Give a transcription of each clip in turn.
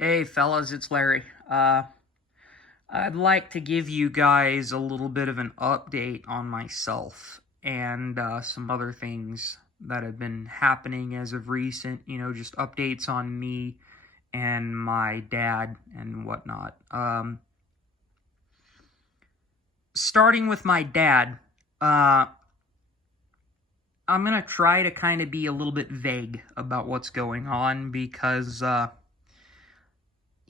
Hey fellas, it's Larry. I'd like to give you guys a little bit of an update on myself and some other things that have been happening as of recent. Just updates on me and my dad and whatnot. Starting with my dad, I'm gonna try to kind of be a little bit vague about what's going on because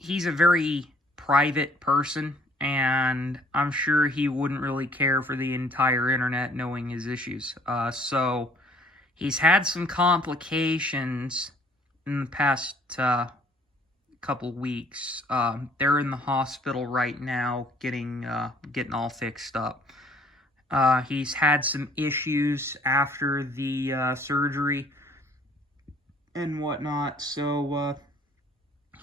he's a very private person, and I'm sure he wouldn't really care for the entire internet knowing his issues. So he's had some complications in the past couple weeks. They're in the hospital right now, getting all fixed up. He's had some issues after the surgery and whatnot, so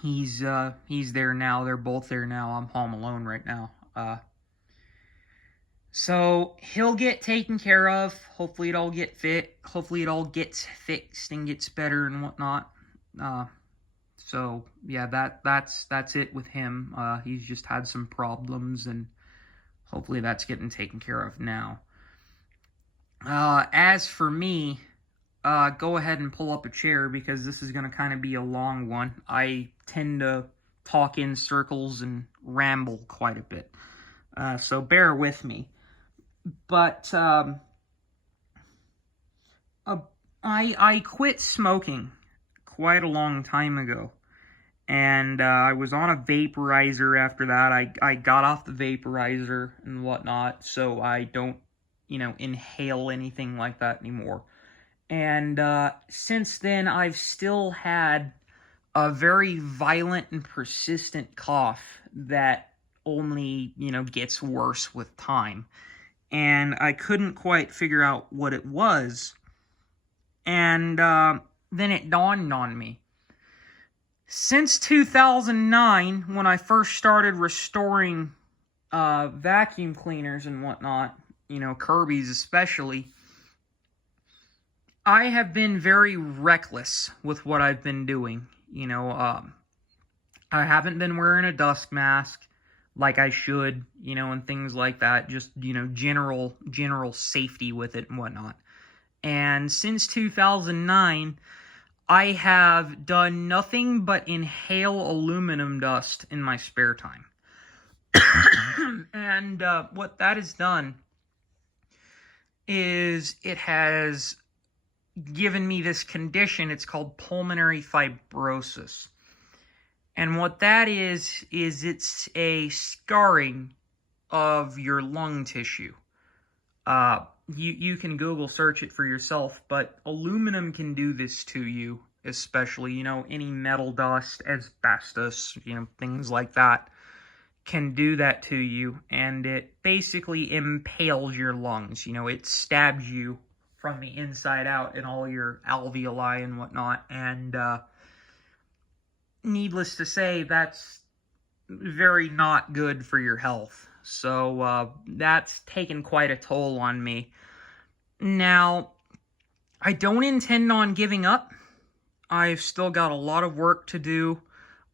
he's there now. They're both there now. I'm home alone right now. So he'll get taken care of. Hopefully it all hopefully it all gets fixed and gets better and whatnot. So yeah, that's it with him. He's just had some problems, and hopefully that's getting taken care of now. As for me, go ahead and pull up a chair because this is going to kind of be a long one. I tend to talk in circles and ramble quite a bit. So bear with me. But I quit smoking quite a long time ago. And I was on a vaporizer after that. I got off the vaporizer and whatnot, so I don't, inhale anything like that anymore. And since then, I've still had a very violent and persistent cough that only, gets worse with time. And I couldn't quite figure out what it was. And then it dawned on me. Since 2009, when I first started restoring vacuum cleaners and whatnot, Kirby's especially, I have been very reckless with what I've been doing. I haven't been wearing a dust mask like I should, and things like that. Just, general safety with it and whatnot. And since 2009, I have done nothing but inhale aluminum dust in my spare time. And what that has done is it has given me this condition. It's called pulmonary fibrosis. And what that is it's a scarring of your lung tissue. You can Google search it for yourself, but aluminum can do this to you, especially, any metal dust, asbestos, things like that can do that to you, and it basically impales your lungs. It stabs you from the inside out in all your alveoli and whatnot, and needless to say, that's very not good for your health. So that's taken quite a toll on me. Now, I don't intend on giving up. I've still got a lot of work to do.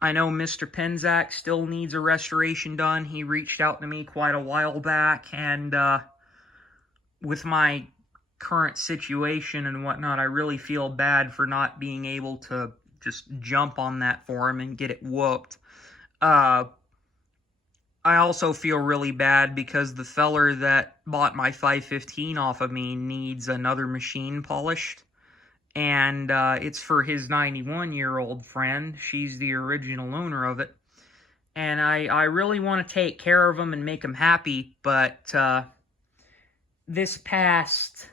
I know Mr. Penzak still needs a restoration done. He reached out to me quite a while back, and with my current situation and whatnot, I really feel bad for not being able to just jump on that for him and get it whooped. I also feel really bad because the feller that bought my 515 off of me needs another machine polished. And it's for his 91-year-old friend. She's the original owner of it. And I really want to take care of him and make him happy, but this past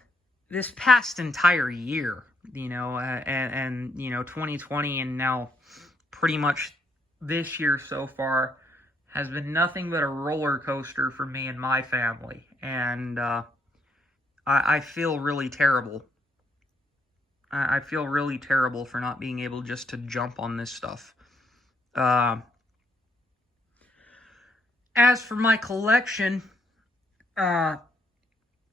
entire year, and 2020 and now pretty much this year so far has been nothing but a roller coaster for me and my family, and I feel really terrible. I feel really terrible for not being able just to jump on this stuff. As for my collection, I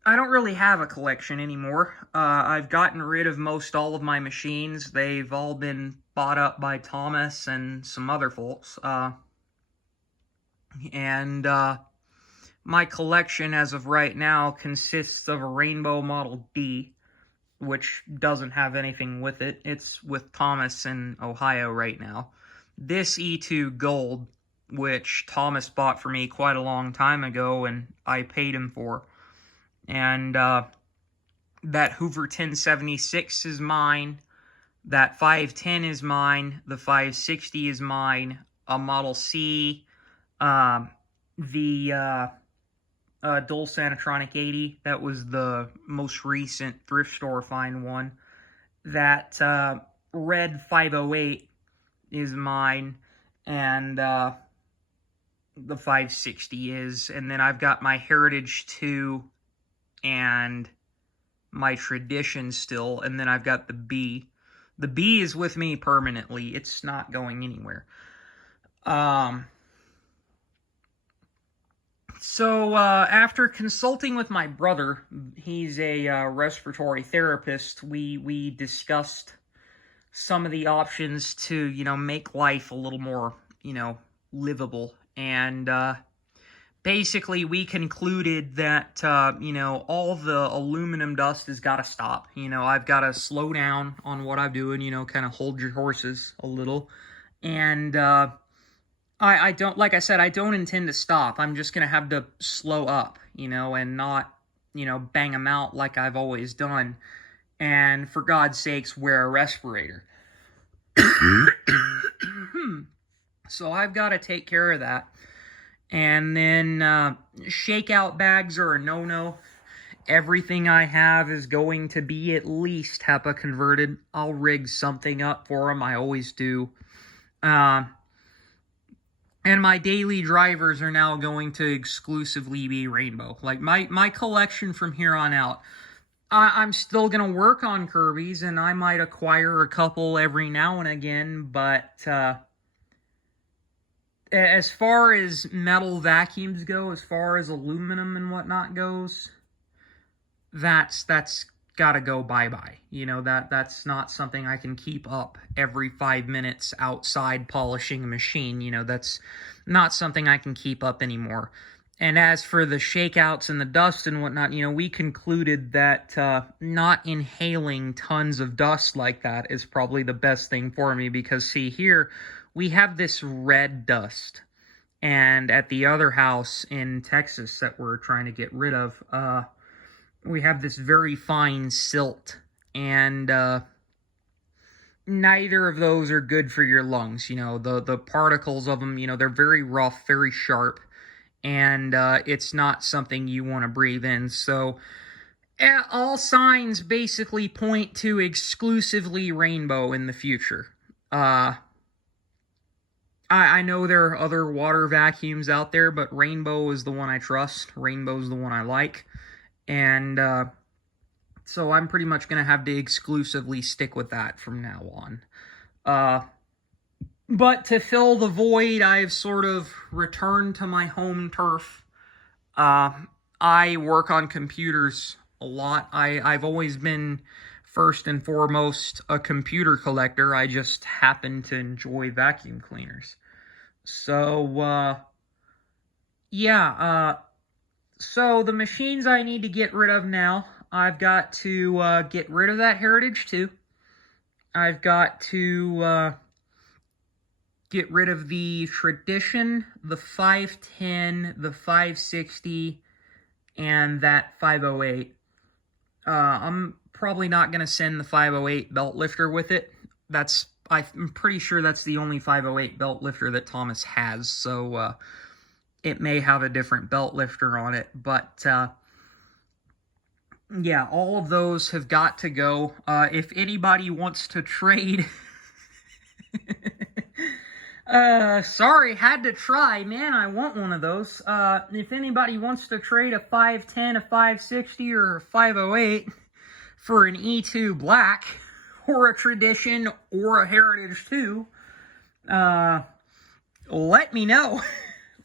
don't really have a collection anymore. I've gotten rid of most all of my machines. They've all been bought up by Thomas and some other folks. My collection as of right now consists of a Rainbow Model D, which doesn't have anything with it. It's with Thomas in Ohio right now. This E2 Gold, which Thomas bought for me quite a long time ago, and I paid him for. And that Hoover 1076 is mine. That 510 is mine. The 560 is mine. A Model C. The Dole Sanitronic 80. That was the most recent thrift store find one. That red 508 is mine. And the 560 is. And then I've got my Heritage 2 and my Tradition still. And then I've got the B. The B is with me permanently. It's not going anywhere. So after consulting with my brother, he's a respiratory therapist, we discussed some of the options to, make life a little more, livable. And basically we concluded that, all the aluminum dust has got to stop. I've got to slow down on what I'm doing, kind of hold your horses a little. And I don't, like I said, I don't intend to stop. I'm just going to have to slow up, and not, bang them out like I've always done. And for God's sakes, wear a respirator. So I've got to take care of that. And then shakeout bags are a no-no. Everything I have is going to be at least HEPA converted. I'll rig something up for them. I always do. And my daily drivers are now going to exclusively be Rainbow. Like, my collection from here on out, I'm still going to work on Kirby's, and I might acquire a couple every now and again, but as far as metal vacuums go, as far as aluminum and whatnot goes, that's got to go bye-bye. That's not something I can keep up every 5 minutes outside polishing a machine. That's not something I can keep up anymore. And as for the shakeouts and the dust and whatnot, we concluded that not inhaling tons of dust like that is probably the best thing for me, because, see, here we have this red dust. And at the other house in Texas that we're trying to get rid of, we have this very fine silt, and neither of those are good for your lungs. The particles of them, they're very rough, very sharp, and it's not something you want to breathe in. So all signs basically point to exclusively Rainbow in the future. I know there are other water vacuums out there, but Rainbow is the one I trust. Rainbow's the one I like. And so I'm pretty much going to have to exclusively stick with that from now on. But to fill the void, I've sort of returned to my home turf. I work on computers a lot. I've always been, first and foremost, a computer collector. I just happen to enjoy vacuum cleaners. So, so the machines I need to get rid of now, I've got to get rid of that Heritage 2. I've got to get rid of the Tradition, the 510, the 560, and that 508. I'm probably not going to send the 508 belt lifter with it. I'm pretty sure that's the only 508 belt lifter that Thomas has, so it may have a different belt lifter on it, but yeah, all of those have got to go. If anybody wants to trade, sorry, had to try, man, I want one of those. If anybody wants to trade a 510, a 560, or a 508 for an E2 Black, or a Tradition, or a Heritage 2, let me know.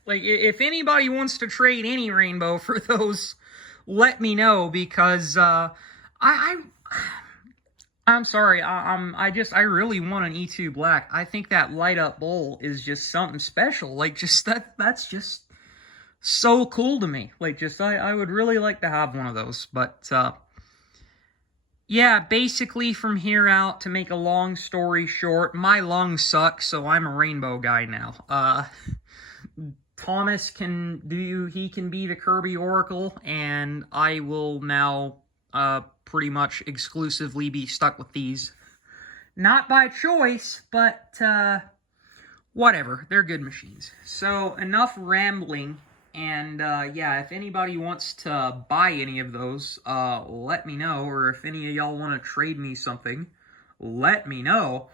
Like, if anybody wants to trade any Rainbow for those, let me know, because I'm I'm sorry. I really want an E2 Black. I think that light up bowl is just something special. Like, just that's just so cool to me. Like, just I would really like to have one of those. But yeah, basically from here out, to make a long story short, my lungs suck, so I'm a rainbow guy now. Thomas he can be the Kirby Oracle, and I will now pretty much exclusively be stuck with these. Not by choice, but whatever. They're good machines. So enough rambling. And yeah, if anybody wants to buy any of those, let me know. Or if any of y'all want to trade me something, let me know.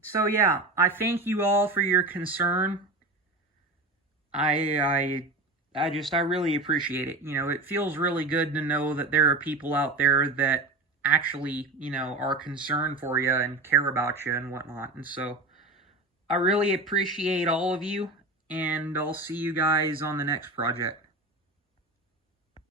So yeah, I thank you all for your concern. I really appreciate it. You know, it feels really good to know that there are people out there that actually, you know, are concerned for you and care about you and whatnot. And so I really appreciate all of you, and I'll see you guys on the next project.